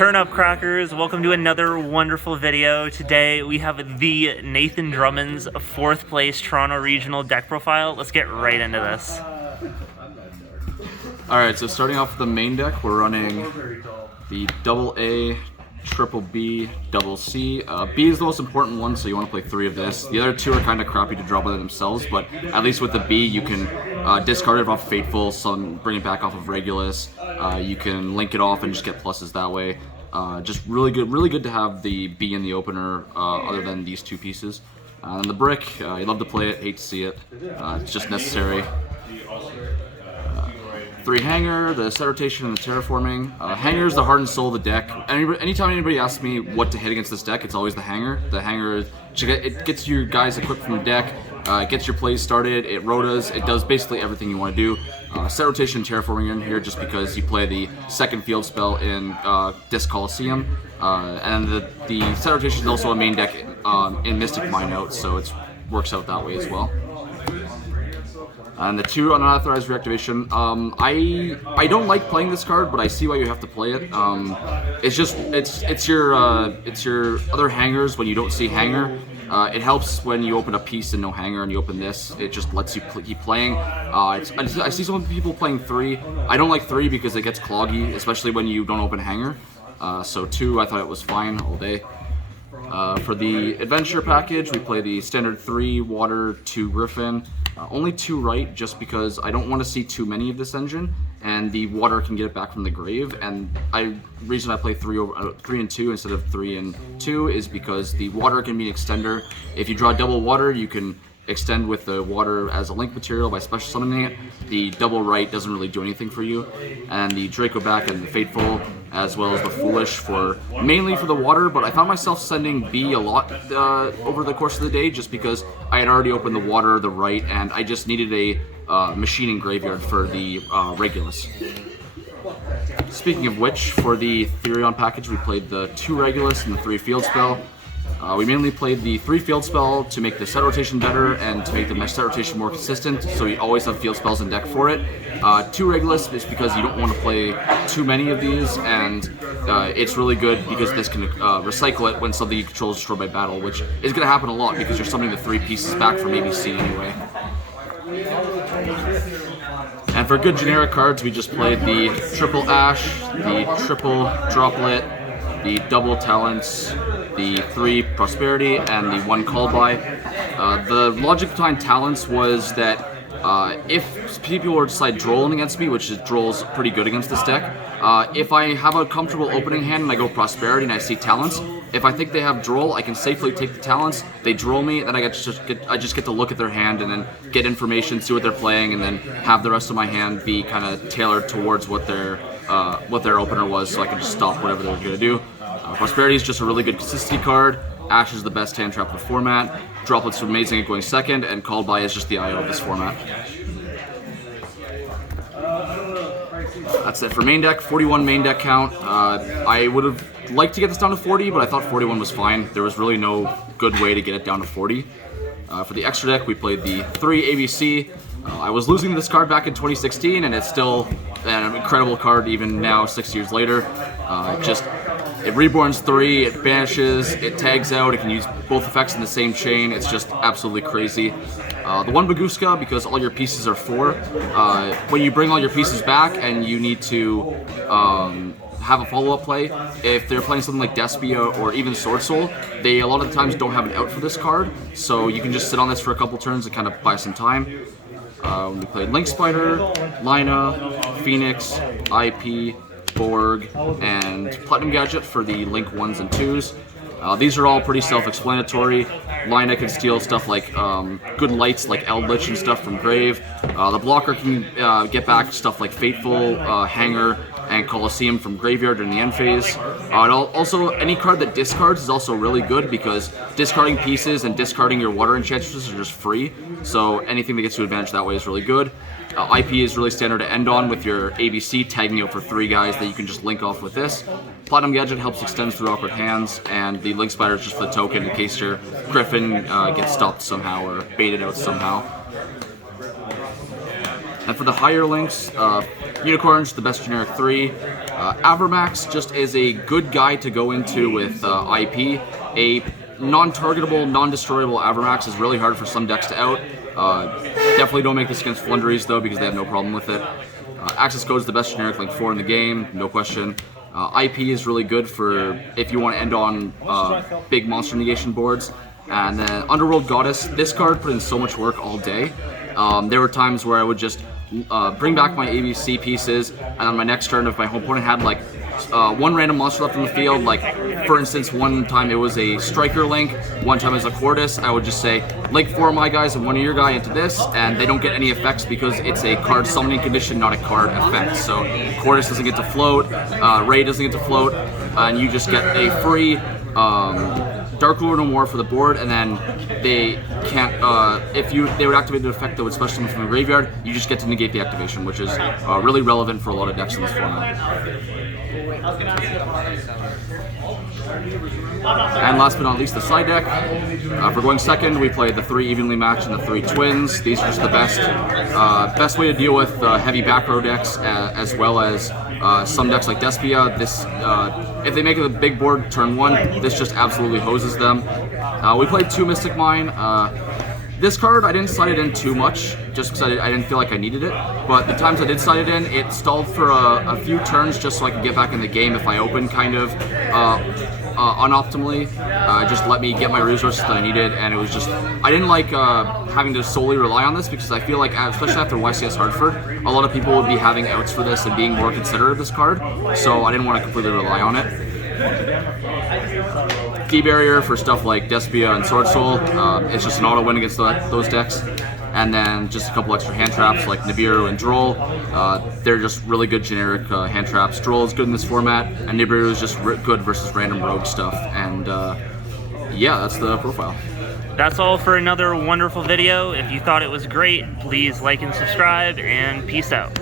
Turn up, crackers. Welcome to another wonderful video. Today we have the Nathan Drummond's 4th place Toronto Regional deck profile. Let's get right into this. Alright, so starting off with the main deck, we're running the double A, triple B, double C. B is the most important one, so you want to play 3 of this. The other 2 are kind of crappy to draw by themselves, but at least with the B, you can discard it off Fateful, bring it back off of Regulus. You can link it off and just get pluses that way. Just really good to have the B in the opener, other than these 2 pieces. And the brick, you love to play it, hate to see it. It's just necessary. 3 hanger, the set rotation, and the terraforming. Hanger is the heart and soul of the deck. Anytime anybody asks me what to hit against this deck, it's always the hanger. The hanger, it gets your guys equipped from the deck, it gets your plays started, it rotas, it does basically everything you want to do. Set rotation and terraforming in here just because you play the 2nd field spell in Disc Coliseum. And the set rotation is also a main deck in Mystic Mine Out, so it works out that way as well. And the 2 unauthorized reactivation. I don't like playing this card, but I see why you have to play it. It's your other hangers when you don't see hanger. It helps when you open a piece and no hanger, and you open this. It just lets you keep playing. I see some people playing 3. I don't like 3 because it gets cloggy, especially when you don't open hanger. So 2, I thought it was fine all day. For the adventure package, we play the standard 3 water, 2 griffin. Only 2 right, just because I don't want to see too many of this engine, and the water can get it back from the grave. And reason I play 3 and 2 instead of 3 and 2 is because the water can be an extender. If you draw double water, you can extend with the water as a link material by special summoning it. The double right doesn't really do anything for you, and the Draco back and the Fateful, as well as the Foolish, mainly for the water. But I found myself sending B a lot over the course of the day, just because I had already opened the water, the right, and I just needed a machining graveyard for the Regulus. Speaking of which, for the Therion package, we played the 2 Regulus and the 3 field spell. We mainly played the 3 field spell to make the set rotation better and to make the set rotation more consistent, so you always have field spells in deck for it. 2 Regulus is because you don't want to play too many of these, and it's really good because this can recycle it when something you control is destroyed by battle, which is going to happen a lot because you're summoning the 3 pieces back from ABC anyway. And for good generic cards, we just played the triple Ash, the triple Droplet, the double Talents, the 3 Prosperity, and the 1 Call By. The logic behind Talents was that if people were to decide Drolling against me, which is Droll's pretty good against this deck, if I have a comfortable opening hand and I go Prosperity and I see Talents, if I think they have Droll, I can safely take the Talents. They Droll me, then I just get to look at their hand and then get information, see what they're playing, and then have the rest of my hand be kind of tailored towards what their opener was, so I can just stop whatever they're going to do. Prosperity is just a really good consistency card. Ash is the best hand trap in the format. Droplet's amazing at going 2nd, and Called By is just the IO of this format. That's it for main deck. 41 main deck count. I would have liked to get this down to 40, but I thought 41 was fine. There was really no good way to get it down to 40. For the extra deck, we played the 3 ABC. I was losing this card back in 2016, and it's still an incredible card even now, 6 years later. It reborns 3, it banishes, it tags out, it can use both effects in the same chain. It's just absolutely crazy. The 1 Baguska, because all your pieces are 4, when you bring all your pieces back and you need to have a follow-up play, if they're playing something like Despia or even Sword Soul, they a lot of the times don't have an out for this card, so you can just sit on this for a couple turns and kind of buy some time. We played Link Spider, Lina, Phoenix, IP, Borg, and Platinum Gadget for the Link 1s and 2s. These are all pretty self-explanatory. Lina can steal stuff like good lights like Eldritch and stuff from Grave. The blocker can get back stuff like Fateful, Hanger, and Coliseum from Graveyard during the end phase. Also, any card that discards is also really good because discarding pieces and discarding your water enchantresses are just free, so anything that gets you advantage that way is really good. IP is really standard to end on with your ABC tagging out for 3 guys that you can just link off with this. Platinum Gadget helps extend through awkward hands, and the Link Spider is just for the token in case your Griffin gets stopped somehow or baited out somehow. And for the higher links, Unicorn's the best generic 3. Avermax just is a good guy to go into with IP. A non-targetable, non-destroyable Avermax is really hard for some decks to out. Definitely don't make this against Flunderies though, because they have no problem with it. Access Code is the best generic link 4 in the game, no question. IP is really good for if you want to end on big monster negation boards. And then Underworld Goddess, this card put in so much work all day. There were times where I would just bring back my ABC pieces, and on my next turn, if my home opponent had like one random monster left in the field, like for instance, one time it was a Striker Link, one time it was a Cordis, I would just say, link 4 of my guys and 1 of your guy into this, and they don't get any effects because it's a card summoning condition, not a card effect. So Cordis doesn't get to float, Ray doesn't get to float, and you just get a free Dark Lord no more for the board, and then they can't, if they would activate an effect that would special summon from the graveyard, you just get to negate the activation, which is really relevant for a lot of decks in this format. And last but not least, the side deck. For going second, we played the 3 evenly matched and the 3 twins. These are just the best way to deal with heavy back row decks, as well as some decks like Despia. This, if they make it a big board turn 1, this just absolutely hoses them. We played 2 Mystic Mine. This card, I didn't slide it in too much, just because I didn't feel like I needed it. But the times I did slide it in, it stalled for a few turns just so I could get back in the game if I opened kind of unoptimally. Just let me get my resources that I needed, and it was just, I didn't like having to solely rely on this, because I feel like, especially after YCS Hartford, a lot of people would be having outs for this and being more considerate of this card, so I didn't want to completely rely on it. D-Barrier for stuff like Despia and Sword Soul, it's just an auto win against those decks. And then just a couple extra hand traps like Nibiru and Droll. They're just really good generic hand traps. Droll is good in this format, and Nibiru is just good versus random rogue stuff. And yeah, that's the profile. That's all for another wonderful video. If you thought it was great, please like and subscribe, and peace out.